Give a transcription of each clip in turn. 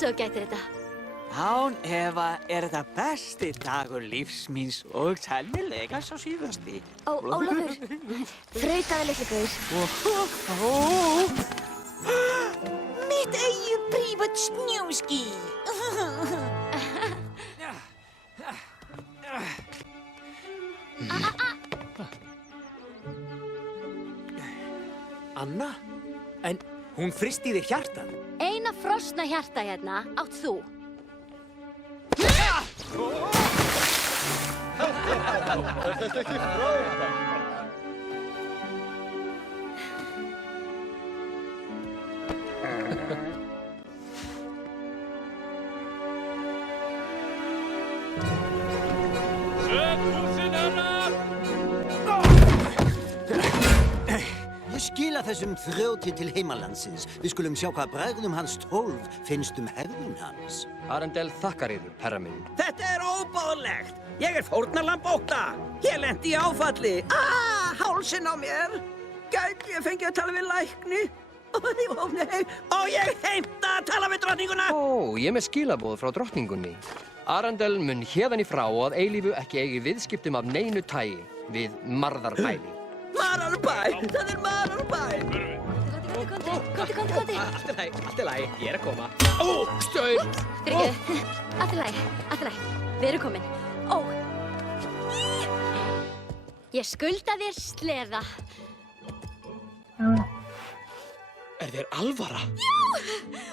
svo gætir þetta. Án efa þetta besti dagur lífs míns og sennilega sá síðasti. Ólafur, þrautaðu litli gaur. Mitt eigið prívat snjóski. Anna? En hún frysti þig hjartað. Eina frosna hjarta hérna átt þú. Ég skila þessum þrjóti til heimalandsins. Við skulum sjá hvað bræðrum hans 12 finnst herðun hans. Arendel þakkar yður, herra minn. Þetta er óbáðlegt. Ég er fórnarlamb ótta. Ég lendi í áfalli. Hálsinn á mér. Gæti ég fengið að tala við lækni? Og ég heimta að tala við drottninguna. Ég er með skilaboð frá drottningunni. Arendel mun héðan í frá að eilífu ekki eigi viðskiptum af neinu tagi við Marðarbæli. Mararbæ, það er Mararbæ. Komdu. Allt í lagi, ég er að koma. Staur! Fyrirgeðu. Allt í lagi. Við erum komin. Ég skulda þér sleða. Er þér alvara?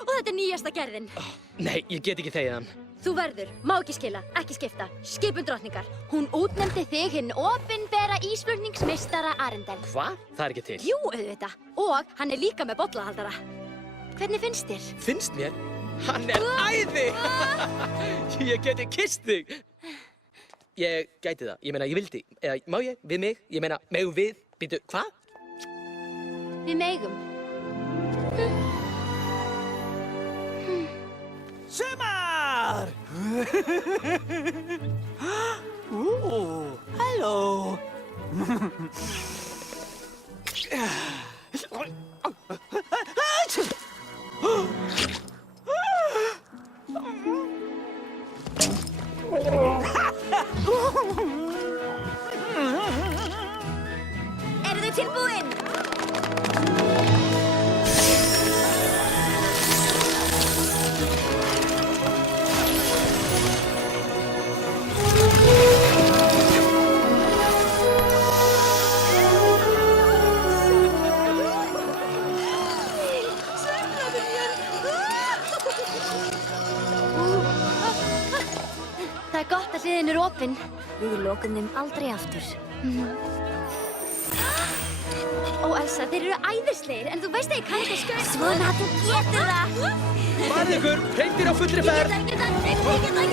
Og þetta er nýjasta gerðin. Nei, ég get ekki þegið hann. Þú verður, má ekki skila, ekki skipta, skipun drottningar. Hún útnefndi þig hinn opinbera ísflutningsmeistara Arendel. Hvað? Það er ekki til. Jú, auðvitað. Og hann er líka með bollahaldara. Hvernig finnst þér? Finnst mér? Hann er æði! Ég geti kysst þig. Ég gæti það. Ég meina, ég vildi. Eða, má ég? Við mig? Ég meina, megum við? Býtu, hvað? Við megum. Sumar! Halló! Eru þið tilbúin? Það er gott að hliðin er opin. Við lokum þeim aldrei aftur. Ó, Elsa, þeir eru æðislegir, en þú veist að ég kann ekki að skauta. Svona, þú getur það! Varð ykkur, hreindýr á fullri ferð! Ég get það!